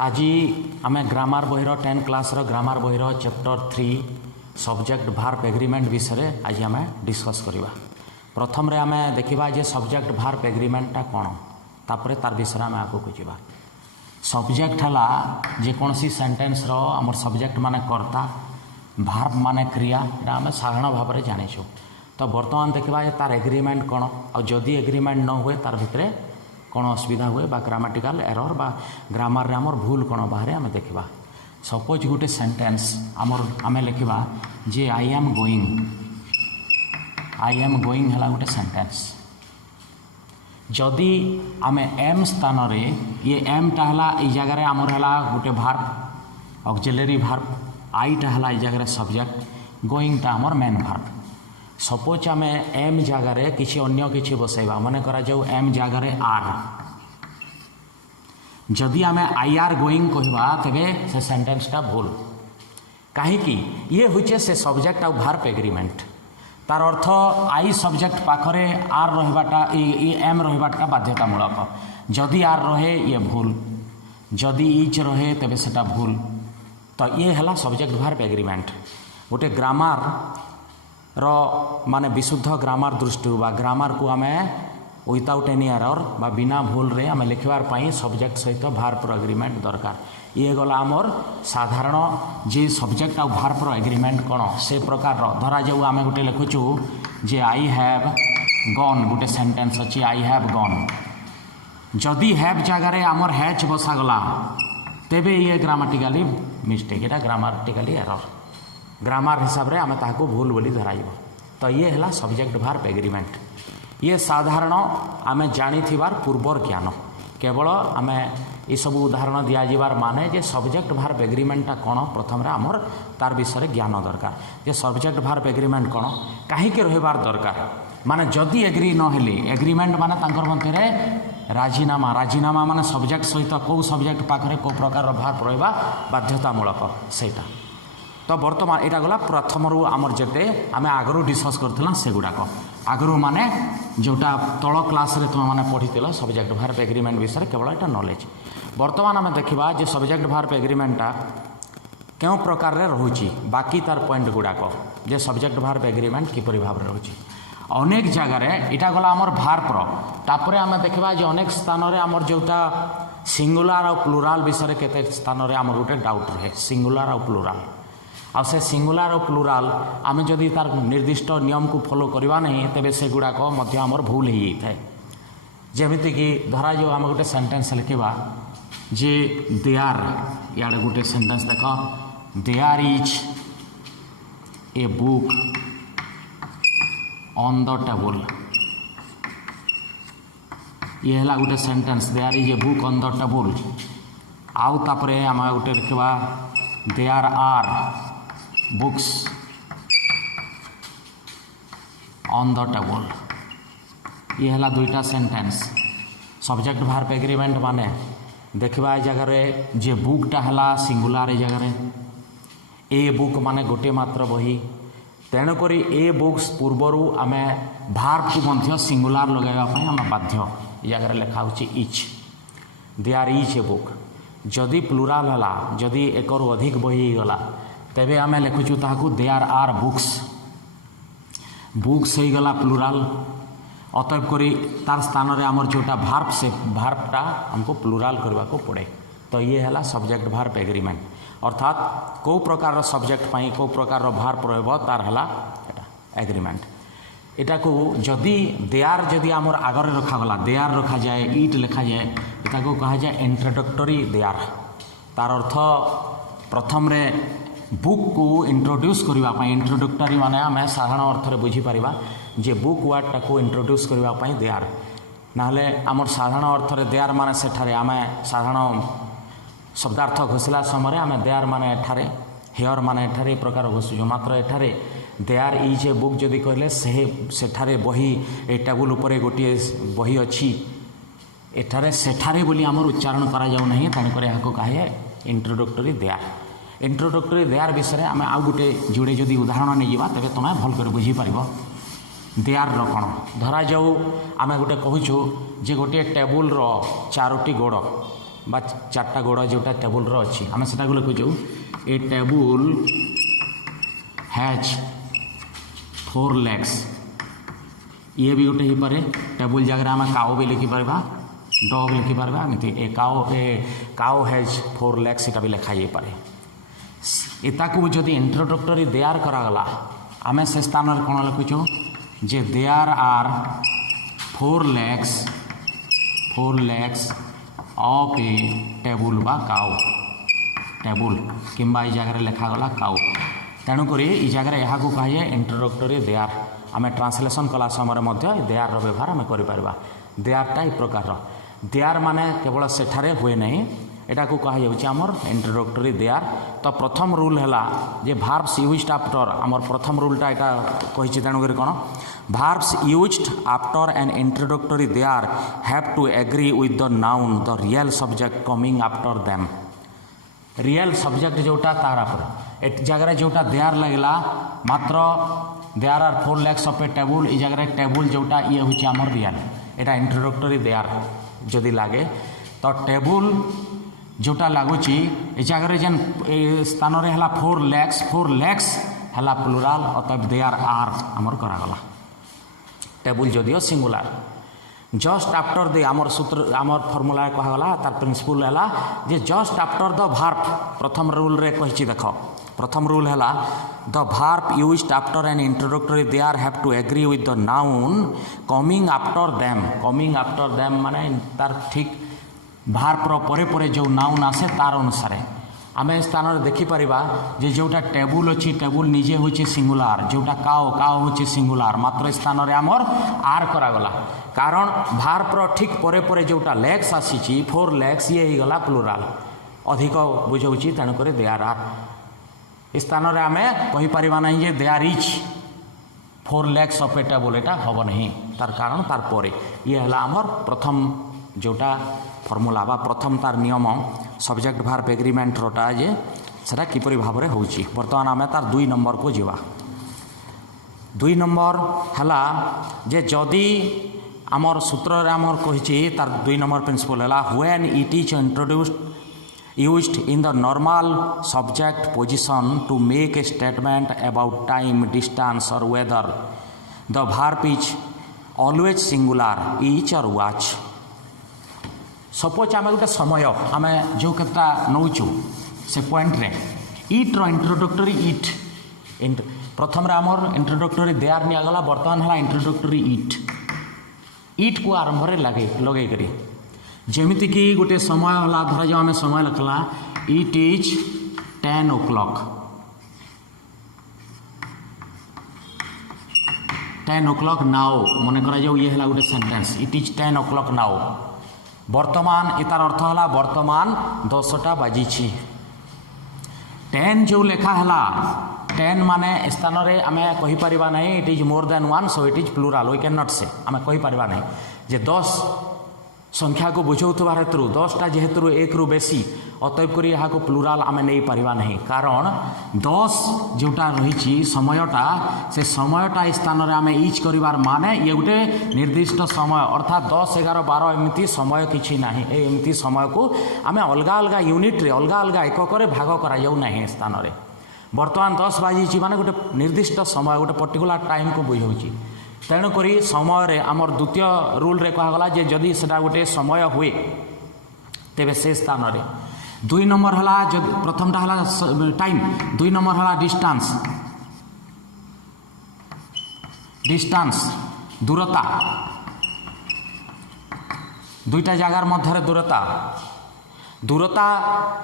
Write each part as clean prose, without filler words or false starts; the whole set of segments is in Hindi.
आज आम ग्रामर बहिर 10 क्लास ग्रामर बहिर चैप्टर 3 सब्जेक्ट भार्ब एग्रीमेंट विषय आज आम डिस्कस करवा। प्रथम रे आम देखा जे सब्जेक्ट भार्ब एग्रीमेंटा कौन तापर तार विषय आम आगे को जावा। सब्जेक्ट है जेकोसी सेंटेंस आमर सब्जेक्ट माने कर्ता भार्ब माने क्रिया आम साधारण भाव में जाचु। तो बर्तमान देखा तार एग्रीमेंट कौन आदि एग्रीमेंट न हुए तार भितर कौन असुविधा हुए बा ग्रामाटिकल एरर बा ग्रामर रे आमर भूल कौन बाहर आम देखा। सपोज गोटे सेंटेंस आमर आम लिखा जे आई एम गोइंग है गोटे सेंटेंस। जदि आम एम स्थान रे ये एम टा है जगह आमर है गोटे भार्ब ऑक्सिलरी भार्ब आईटा है जगह सब्जेक्ट गोइंग टा आमर मेन भार्ब। सपोज आम एम जगार किसी अन्य किसी बसैबा मन करा जाऊ एम जगार आर जदि आम आई आर गोइंग कहवा तेबे से सेंटेंसटा भूल कहीं ये हूँ से सब्जेक्ट आ भार्ब एग्रीमेंट तार अर्थ आई सब्जेक्ट पाखरे आर रहा एम रहा बाध्यतामूलक। जदि आर रहे ये भूल जदि इच रहे तेबे सेटा भूल। तो ये है सब्जेक्ट भार्ब एग्रीमेंट। गोटे ग्रामर माने विशुद्ध ग्रामर दृष्टि बा ग्रामर को आम विदाउट एनी एरर बा बिना भूल रे आम लिखबार पाई सब्जेक्ट सहित भार्ब एग्रीमेंट दरकार। ये गला आमर साधारण जे सब्जेक्ट आ भार्ब एग्रीमेंट कौन से प्रकार धरा जाऊ आम गोटे लिखुचु जे आई हैव गन गोटे सेंटेंस अच्छी आई हैव गन। जदि हैव जगार आमर हैच बसागला तेबे ये ग्रामाटिकली मिस्टेक एटा ग्रामाटिकली एरर ग्रामर हिसाब रे आम ताको भूल बोली धराइब। तो ये है सब्जेक्ट भार्ब एग्रीमेंट। ये साधारण आम जानी पूर्वर ज्ञान केवल आम ये सब उदाहरण दिजार माने जे सब्जेक्ट भार्ब एग्रीमेंटा कौन प्रथम आमर तार विषय ज्ञान दरकार। जे सब्जेक्ट भार्ब एग्रीमेंट कौन कहीं रहिबार दरकार माने जदि एग्री न हेले एग्रीमेंट माने तांकर मध्य राजीनामा राजीनामा माने सब्जेक्ट सहित कौ सब्जेक्ट पाखरे कौ प्रकार भार्ब रहिबा बाध्यतामूलक सेटा। तो बर्तमान यहाँ गला प्रथम रू आमर जेते आम आगु डिस्कस करथिला से गुड़ाक आगु माने जोटा तल क्लास रे तुम मैंने पढ़ी सब्जेक्ट भार्ब एग्रीमेंट विषय केवल यहाँ नॉलेज। बर्तमान आम देखा जे सब्जेक्ट भार्ब एग्रीमेंटा क्यों प्रकार रे रहुची बाकी तार पॉइंट गुड़ाक जे सब्जेक्ट भार्ब एग्रीमेंट किपरि भाव रे रहुची अनेक जगार यहाँ गला आमर भार्ब तापर आम देखा जे अनेक स्थान रे आमर जोटा सिंगुलार और प्लुराल विषय केते स्थान रे आमर गोटे डाउट रहे सिंगुलार और प्लुराल आ से सिंगुलार और प्लुराल आम जदि तार निर्दिष्ट नियम को फॉलो करवा नहीं तेबे से गुड़ाक मध्य आमर भूल हो जाए। जेमिति कि धरा जो आम गोटे सेंटेंस लिखा जे देयर यार गोटे सेंटेंस देख there is a book on the table. ये है गोटे sentence there is a book on the table. आउ तापरे आम गोटे लिखा there are books on the table. ये है दुईटा सेंटेंस सब्जेक्ट भार्ब एग्रीमेंट माने देखा जगार जे बुकटा है सिंगुलार जगार ए बुक माने गोटे मात्र बही तेणुक ए बुक्स पूर्वर आम भार्ब को मध्य सिंगुलार लगाइबा आम बाध्य जगार लिखा हो each there is a book. जदि प्लुराल है जदि एक अधिक बही गला तेबे आम लिखुचु ताकू देयर आर बुक्स बुक्स हो गला प्लुराल अतएव करी तार स्थान रे आमर जोटा भार्ब से भार्बटा हमको प्लुराल करने को पड़े। तो ये है सब्जेक्ट भार्ब एग्रीमेंट अर्थात कौ प्रकार सब्जेक्ट पाई कौ प्रकार भार्ब रहिबो तार हला एग्रीमेंट। एटा को जदि देयर जदि आमर आगरे रखागला देयर रखा जाए इट लिखा जाए एटा को कहा जाए इंट्रोडक्टरी देयर। तार अर्थ प्रथम रे बुक को इंट्रोड्यूस करने इंट्रोडक्टरी माने आम साधारण अर्थ रे बुझी पारिबा जे बुक वर्डटा को इंट्रोड्यूस करने देयर नाले आमर साधारण अर्थ रे देयर माने सेठारे आम साधारण शब्दार्थ घोषला समय आम देयर माने एठारे हेयर माने एठारे प्रकार घोषुँ मात्र एठारे देयर इज ए बुक जदि कहले सेठारे बही ए टेबुल उपरे गोटे बही अच्छी एठारे सेठारे बोली आमर उच्चारण करा जाऊ नहीं तेणुकर यहाँ कहे इंट्रोडक्टरी देयर। इंट्रोडक्टरी देयर विषय आम आउ गोटे जोड़े जदि उदाहरण नहीं जा तेरे तुम्हें भल कर बुझीपार देयर कौन धरा जाऊ आम गोटे कहूँ जे गोटे टेबुल चारोटी गोड़ बा चार्टा गोड़ जोटा टेबुल अच्छी आम से लिखुचु ए टेबुल हैज 4 legs ये भी गोटे हो पारे टेबुल जगह आम काउ भी लिखिपर डग लिखिपर एमती ए काउ हैज 4 legs इटा भी लिखा जा पारे एताकू जदि इंट्रोडक्टरी देयार करागला आम से स्थान कौन लिखुचु जे there are 4 legs of a table बा काउ टेबुल किंबा ये जगह लिखागला काउ तेणुक ये जगह यह कहुए इंट्रोडक्टरी देयार आम ट्रांसलेशन कला समय देयार व्यवहार आम कर देयारटा ये प्रकार देयार माने केवल सेठारे हुए नहीं एटा को कहा जाउछि आमर इंट्रोडक्टरी देयार तो प्रथम रूल है जे भार्ब्स यूज्ड आफ्टर आमर प्रथम रूलटा एटा कहिछि तेणुक कौन verbs used after an introductory there have to agree with the noun the real subject coming after them real subject जोटा तार पर ए जगह जोटा देयार लगला मात्र there are 4 legs of a table ई जगह टेबुल जोटा ये हूँ आमर रियल एटा इंट्रोडक्टरी देयार जदि लगे तो टेबुल जोटा लगुच जगह जेन स्थान है 4 legs है प्लुराल अतएव देयार आर आमर करागला टेबुल जदिओ सिंगुलार जस्ट आफ्टर द आमर सूत्र आमर फर्मुला कहगला तार प्रिंसिपल है जे जस्ट आफ्टर द भार्ब प्रथम रूल रे कहि देख प्रथम रूल है the verb used after an introductory there have to agree with the noun coming after them माने तार ठीक भार्बर परे परे जो नाउन आसे तार अनुसार आम स्थान देखिपर जे जोटा टेबुल अच्छी टेबुल निजे हूँ सिंगुलार जोटा काओ हूँ सिंगुलार मात्र स्थान आमर आर करागला कारण भार्बर ठीक परे परे जोटा लेग्स आसी 4 legs ये गला प्लुराल अधिक बुझाऊँगी तेणुक देयार आर स्थान आम कहीपर ना जे there is 4 legs of a table एटा हम नहीं तार कारण तार परे ये है आमर प्रथम जोटा फर्मुला बा प्रथम तार नियम सब्जेक्ट भार्ब एग्रीमेंट रोटा जे सेटा किपरि भाव में होउची बर्तमान आम तार 2 नंबर को जीवा 2 नंबर है जे जदि आमर सूत्र आमर कही तार 2 नंबर प्रिंसिपल है when it is introduced used in the normal subject position to make a statement about time, distance or weather the verb is always singular each or watch suppose आम गोटे समय आम जो कथा नौचु से पॉइंट रे इट रो इंट्रोडक्टरी इट प्रथम आमर इंट्रोडक्टरी देयार निगला बर्तमान है इंट्रोडक्टरी इट को आरंभ लगे करी जमीती कि गोटे समय है धर जाओ आम समय लिखला it is 10 o'clock 10 o'clock now मन करा ये है गोटे sentence it is 10 o'clock now वर्तमान इतार अर्थ है वर्तमान 10टा बाजी 10 जो लेखा है 10 माने स्थान आम कहीपर ना it is more than 1 so it is plural we can not say आम कहीपर ना जे 10 संख्या को बुझाऊा हेतु 10टा जेहेतु 1 रु बेसी अतएव कर यहाँ प्लुराल आम नहीं पारिबा नहीं कारण 10 जोटा रही समयटा से समयटा स्थान आम यूज करिवार माने ये गोटे निर्दिष्ट समय अर्थात 10, 11, 12 एमती समय किसी ना एमती समय को आम अलग अलग यूनिट रे अलग अलग एकक भाग करा स्थान बर्तमान 10 बाजी माने गोटे निर्दिष्ट समय गोटे पर्टिकुलर टाइम को बुझाऊँ तेणुक समय आमर द्वितीय रूल रे कहगला जे जदि सेटा गोटे समय हुए तेबे से स्थान रे 2 नंबर है प्रथमटा है टाइम 2 नंबर है डिस्टेंस दूरता दुईटा जगार मध्य दूरता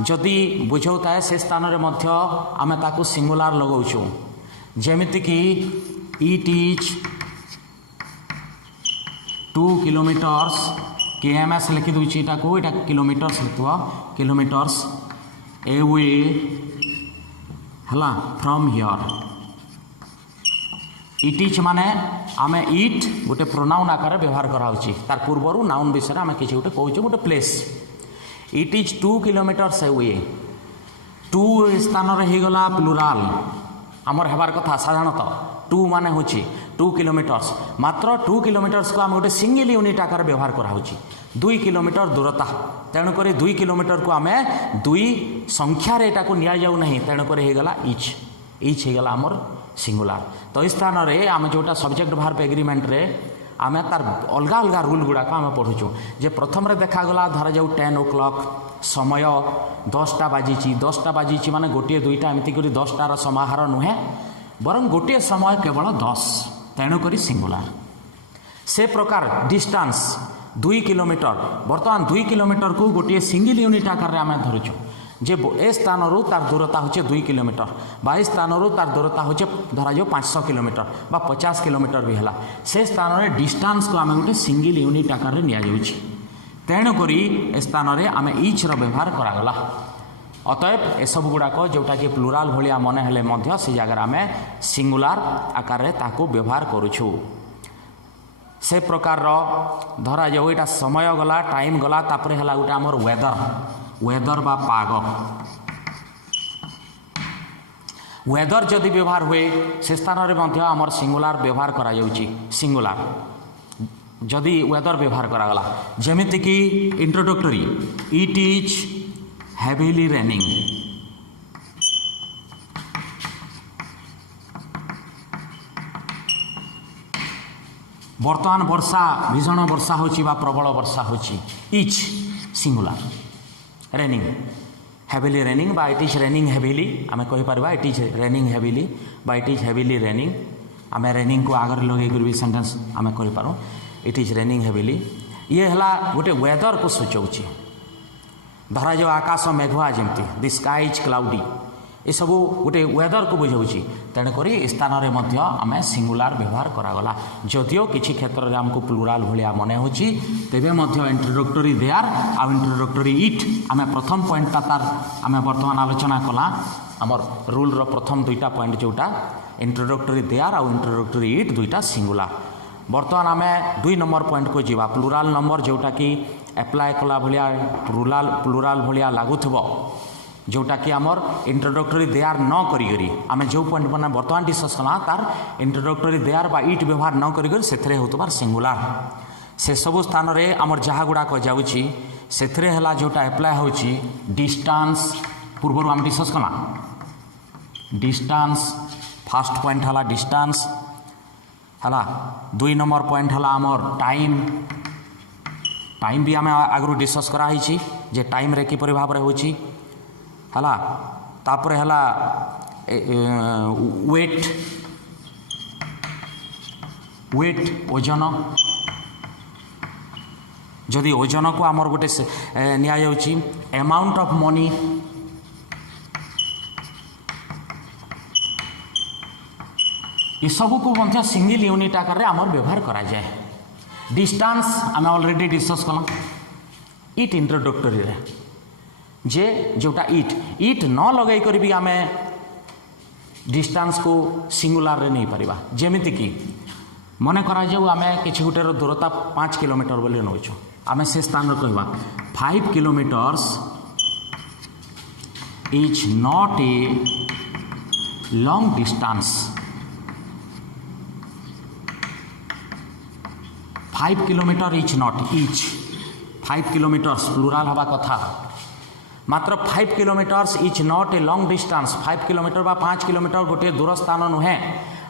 जदि बुझाऊता है से स्थान रे आम ताकू सिंगुलार लगाऊँ जमीती कि इट इज 2 किलोमीटर्स KMS लिखी दूची इटा को इटा किलोमीटर्स लिखवा किलोमीटर्स एवे हला फ्रॉम हियर इट इज माने आमे इट गोटे प्रोनाउन आकार व्यवहार कराउची तार पूर्वरु नाउन विषय आमे किछि गोटे कहूछु गोटे प्लेस इट इज 2 किलोमीटर्स एवे 2 स्थान रे हे गला प्लुराल आमर हेबार कथा साधारणतः 2 माने होची 2 किलोमीटर्स मात्र 2 किलोमीटर्स को आम गोटे सिंगल यूनिट आकार व्यवहार कराऊँच 2 किलोमीटर दूरता तेणुक 2 किलोमीटर को आम 2 संख्यार यहाँ को नि जाऊ ना तेणुक होगला इच होगला आमर सिंगुलार। तो इस स्थान में आम जोटा सब्जेक्ट भार्ब एग्रीमेंट रे आम तार अलग अलग रूल गुड़ाक आम पढ़ुचु जे प्रथम देखागला धरा जाऊ 10 o'clock समय 10टा बाजी माने गोटे दुईटा एमती कर 10टार समाहार नुहे बरं गोटे समय केवल 10 तेणुक सिंगुलार। से प्रकार डिस्टेंस 2 किलोमीटर बर्तमान 2 किलोमीटर को गोटे सिंगल यूनिट आकार आम धरुचु जे ए स्थान तार दूरता होचे 2 किलोमीटर बा ए स्थान तार दूरता होचे धरा जाओ 500 किलोमीटर बा 50 किलोमीटर भी है से स्थान में डिस्टेंस को आम गोटे सिंगल यूनिट आकार नि तेणुक ए स्थान में आम इच व्यवहार करागला। अतएव एसबू गुड़ाक जोटा कि प्लुराल भाया मन हेले से जगार आम सिंगुलार आकार व्यवहार करुछु। से प्रकार धरा जाऊ यहाँ समय गला टाइम गला तापर है गोटे आमर वेदर बा पाग वेदर जदि व्यवहार हुए से स्थान में आमर सिंगुलार व्यवहार करा जाउची सिंगुलार जदि वेदर व्यवहार करागला जेमिति कि introductory it is heavily raining बर्तमान वर्षा भीषण वर्षा होची बा प्रबल वर्षा होची इच सिंगुलार रेनिंग हेवीली रेनिंग बा इट इज रेनिंग हेवीली आम कहीपर इट इज रेनिंग हेवीली बा इट इज हेवीली रेनिंग आम रेनिंग को आगर लगे भी सेंटेंस आम करूँ इट इज रेनिंग हेवीली ये है गोटे वेदर को सूचाऊँच धरा जाओ आकाश मेघुआ जमती दि स्काई इज क्लाउडी ये सब गोटे वेदर को बुझाऊँच तेणुक स्थान में आम सिंगुलार व्यवहार करागला जदिओ किसी क्षेत्र में आमको प्लुराल भाया मन हो तेबे इंट्रोडक्टरी देयर आ इंट्रोडक्टरी इट आम प्रथम पॉइंटा तार आम बर्तमान आलोचना कला आमर रूल रो प्रथम 2टा पॉइंट जोटा इंट्रोडक्टरी देयर आ इंट्रोडक्टरी इट 2टा सिंगुलार। बर्तमान आम 2 नंबर पॉइंट को जीवा प्लुराल नंबर जोटा कि एप्लाय कला भाया प्लुराल भाया लगुव जोटा कि आमर इंट्रोडक्टरी देयर न करी आम जो पॉइंट बना बर्तमान डिस्कस कला तार इंट्रोडक्टरी देयर बा इट व्यवहार न करी से होतबार सिंगुलार से सब स्थान में आमर जहाँ गुड़ाक जाऊँगी से जोटा एप्लाय होची डिस्टेंस पूर्व आम डिस्कस कला डिस्टेंस फर्स्ट पॉइंट है डिस्टेंस है 2 नंबर पॉइंट है आमर टाइम भी आम आगु डिस्कस कराई जे टाइम रे किपरि भाव रे होची हला तापर हला वेट ओजन जदि ओजन को आमर गोटे निया जाउची अमाउंट ऑफ मनी ये सब को सिंगल यूनिट आकार आमर व्यवहार करा जाए। डिस्टेंस आम ऑलरेडी डिस्कस कला इट इंट्रोडक्टरी रे जे जोटा इट न लगे कर भी आम डिस्टेंस को सिंगुलार रे नहीं पारिबा जेमिति कि मन करा जाऊ आम किसी गोटे दूरता 5 किलोमीटर बोली नौचु आम से स्थान कहवा 5 kilometres is not a long distance 5 kilometre is not etch 5 kilometres plural हवा कथा मात्र 5 kilometres is not a long distance 5 kilometre बा 5 किलोमीटर गोटे दूर स्थान नुहे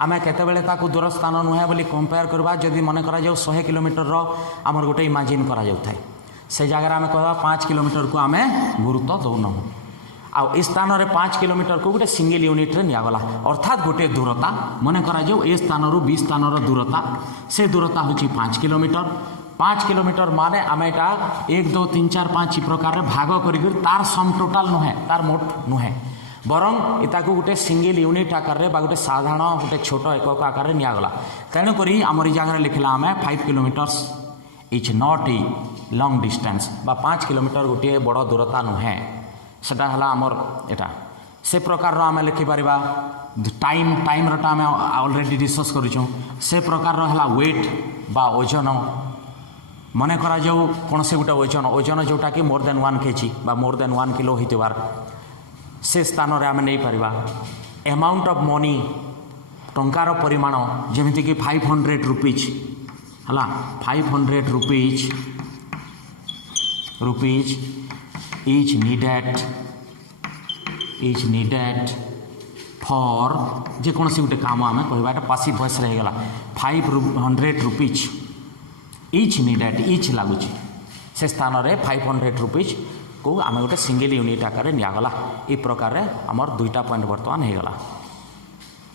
आम केतबेले ताकू दूर स्थान नुहे बोली कंपेयर करबा जदि मन करा जाऊ 100 किलोमीटर आमर गोटे इमेजिन करा जाऊ थाए से जगह आम कहवा 5 किलोमीटर को आम गुरुत्व दौना आ स्थान में 5 किलोमीटर को गोटे सिंगल यूनिट रे नियागला अर्थात गोटे दूरता मन करा जाऊ ए स्थान रु बी स्थान दूरता से दूरता होची 5 किलोमीटर 5 किलोमीटर माने आम यहाँ 1 2 3 4 5 प्रकार भाग कर तार सम टोटाल नुहे तार मोट नुहे बरं इताकू गोटे सिंगल यूनिट आकार रे बा गोटे साधारण गोटे छोट एकक आकार नियागला तेणुक आमर जगह लिखला आम 5 kilometres is not a long distance बा 5 किलोमीटर गोटे बड़ दूरता नुहे सेटा हला आमर एटा से प्रकार आम लिखिपर टाइम रटा आम ऑलरेडी डिस्कस करूँ से प्रकार है वेट बा ओजन मन करा जाऊ कौन से गोटे ओजन जोटा कि मोर देन 1 kg बा मोर देन 1 किलो होइतबार से स्थान रे आम नहीं पारिबा अमाउंट ऑफ मनी टंकार परिमाण जमीक 500 रुपीज है 500 रुपीज इज नीडेड फॉर जेकोसी गोटे काम आम कह पासिव वॉइस रहेगा 500 रुपीज इच नीडेड इच लगुच से स्थान में 500 रुपीज को आम गोटे सिंगल यूनिट आकार निगला ये प्रकार आमर दुईटा पॉइंट बर्तमान होगा।